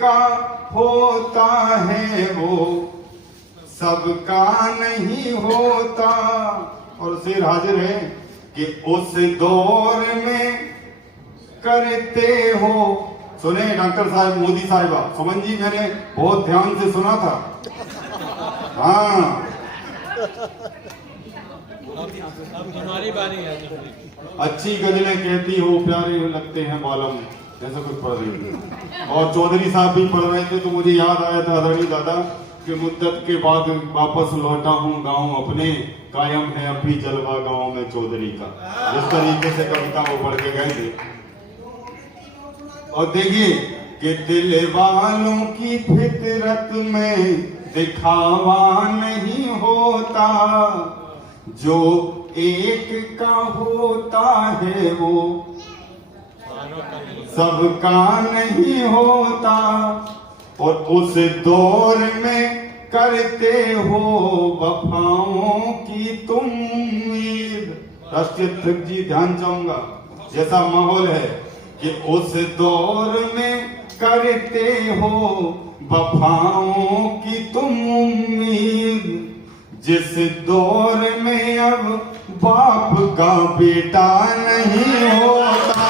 का होता है वो सबका नहीं होता। और शेर हाजिर है कि उस दौर में करते हो। सुने डॉक्टर साहब, मोदी साहिबा, सुमन जी, मैंने बहुत ध्यान से सुना था। हाँ, हमारी बारी है। अच्छी गजलें कहती हो, प्यारे लगते हैं बालम, जैसा कुछ पढ़ रही थी। और चौधरी साहब भी पढ़ रहे थे तो मुझे याद आया था आदरणीय दादा कि मुद्दत के बाद वापस लौटा हूँ गांव अपने, कायम है अब भी जलवा गांव में चौधरी का। जिस तरीके से कविता वो पढ़ के गए थे। और देखिए कि दिल वालों की फितरत में दिखावा नहीं होता, जो एक का होता है वो सबका नहीं होता। और उस दौर में करते हो वफाओं की तुम उम्मीद। राष्ट्रीय अध्यक्ष जी, ध्यान चाहूंगा, जैसा माहौल है कि उस दौर में करते हो वफाओं की तुम उम्मीद, जिस दौर में अब बाप का बेटा नहीं होता,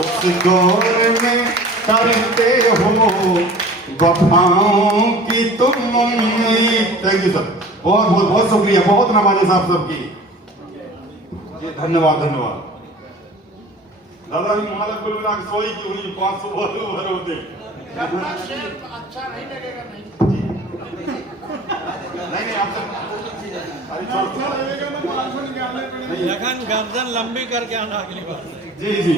उस दौर में करते हो वफाओं की तुम उम्मीद। थैंक यू सर, बहुत बहुत बहुत शुक्रिया, बहुत नवाजे साहब सबकी, जी धन्यवाद धन्यवाद। दादा भी मालक बोल रहा सोई की हुई 500 भर होते। अच्छा नहीं लगेगा, नहीं आपसे लखन गर्दन लंबी करके आना अगली बार। जी जी।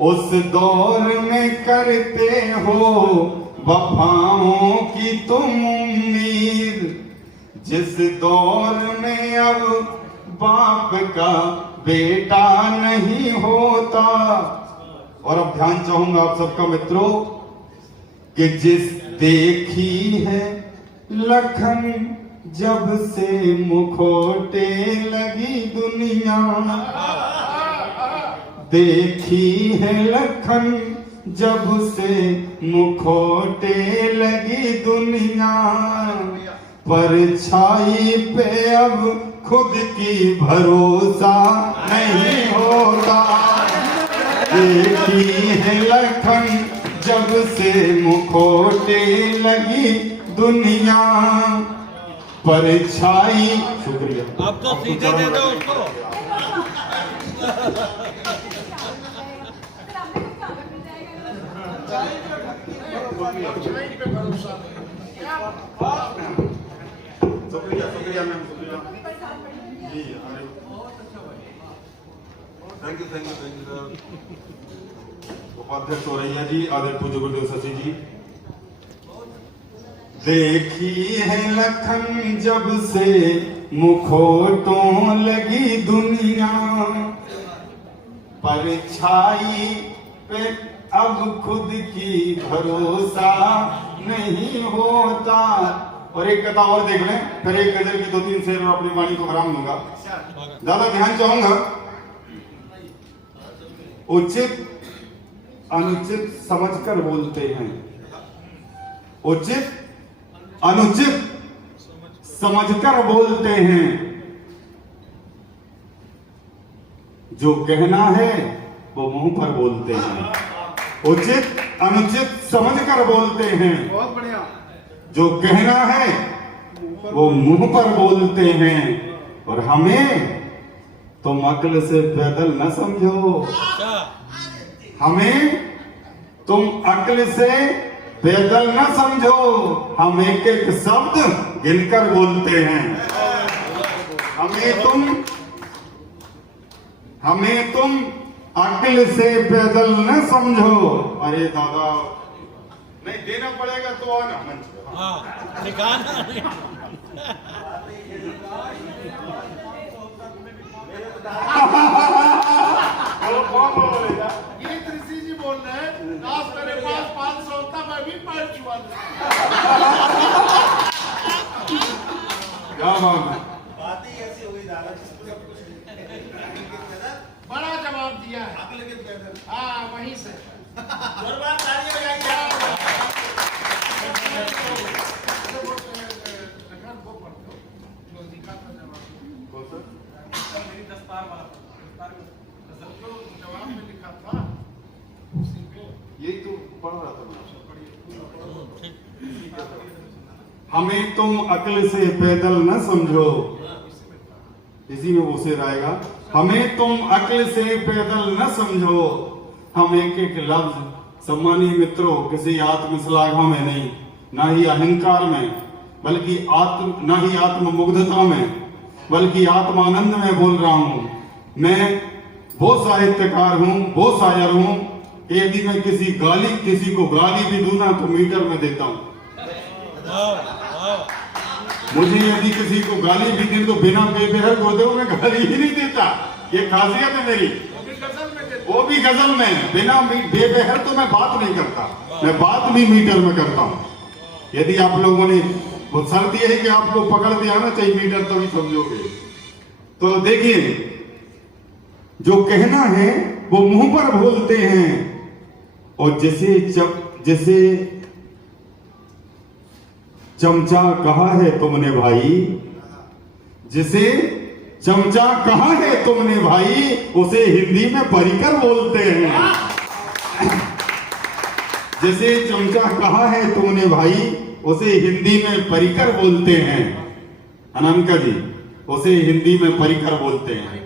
उस दौर में करते हो वफाओं की तुम उम्मीद, जिस दौर में अब बाप का बेटा नहीं होता। और अब ध्यान चाहूंगा आप सबका मित्रों कि जिस देखी है लखन जब से मुखोटे लगी दुनिया, देखी है लखन जब से मुखोटे लगी दुनिया, परछाई पे अब खुद की भरोसा नहीं होता। देखी है लखन जब से मुखोटे लगी दुनिया, परछाई। शुक्रिया। अब तो सीधे दे दो उसको। शुक्रिया शुक्रिया मैम, शुक्रिया जी। Thank you thank you thank you sir. उपाध्यक्ष हो रही है जी, आदरणीय पूज्य गुरुदेव शशि जी। देखी है लखन जब से मुखोटों लगी दुनिया, परछाई पे अब खुद की भरोसा नहीं होता। और एक कथा और देख लें, फिर एक गजल की 2-3 शेर और अपनी वाणी को विराम दूंगा। ज्यादा ध्यान चाहूंगा। उचित अनुचित समझकर बोलते हैं, उचित अनुचित समझकर बोलते हैं, जो कहना है वो मुंह पर बोलते हैं। उचित अनुचित समझकर बोलते हैं, बहुत बढ़िया। जो कहना है वो मुंह पर बोलते हैं। और हमें तुम अक्ल से पैदल न समझो, हमें तुम अक्ल से पैदल न समझो, हम एक एक शब्द गिनकर बोलते हैं। हमें तुम अक्ल से पैदल न समझो। अरे दादा, नहीं देना पड़ेगा तो आना मंच पे। हाँ, निकालना ये ऋषि जी बोल रहे हैं, काश मेरे पास 500 होता मैं भी पैर छुआ देता। क्या बात है। बात ही ऐसी हुई दादा, बड़ा जवाब दिया है। हाँ, वहीं से। तालियां बजाइए। हमें तुम अक्ल से पैदल न समझो, इसी में वो शेर आएगा। हमें तुम अक्ल से पैदल न समझो, हम एक एक लफ्ज सम्मानीय मित्रों किसी आत्मश्लाघा में नहीं, ना ही अहंकार में, बल्कि ना ही आत्ममुग्धता में, बल्कि आत्मानंद में बोल रहा हूं। मैं वो साहित्यकार हूं, वो शायर हूं कि यदि मैं किसी को गाली भी दूं ना तो मीटर में देता हूं। मुझे यदि किसी को गाली भी दे तो बिना बेबहर गुर्दों में गाली ही नहीं देता, ये खासियत है मेरी। वो भी गजल में बिना बेबहर तो मैं बात नहीं करता, मैं बात भी मीटर में करता हूं। यदि आप लोगों ने वो शर्त यह है कि आपको पकड़ दिया ना चाहिए मीटर तभी समझोगे। तो देखिए, जो कहना है वो मुंह पर बोलते हैं, और जैसे चमचा कहा है तुमने भाई, जिसे चमचा कहा है तुमने भाई, उसे हिंदी में परिकर बोलते हैं। जैसे चमचा कहा है तुमने भाई, उसे हिंदी में परिकर बोलते हैं। अनामिका जी, उसे हिंदी में परिकर बोलते हैं।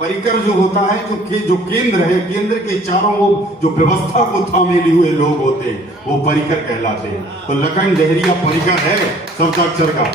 परिकर जो होता है, जो केंद्र है, केंद्र के चारों ओर जो व्यवस्था को थामे लिए हुए लोग होते हैं, वो परिकर कहलाते हैं। तो लखन डहरिया परिकर है शब्दाक्षर का।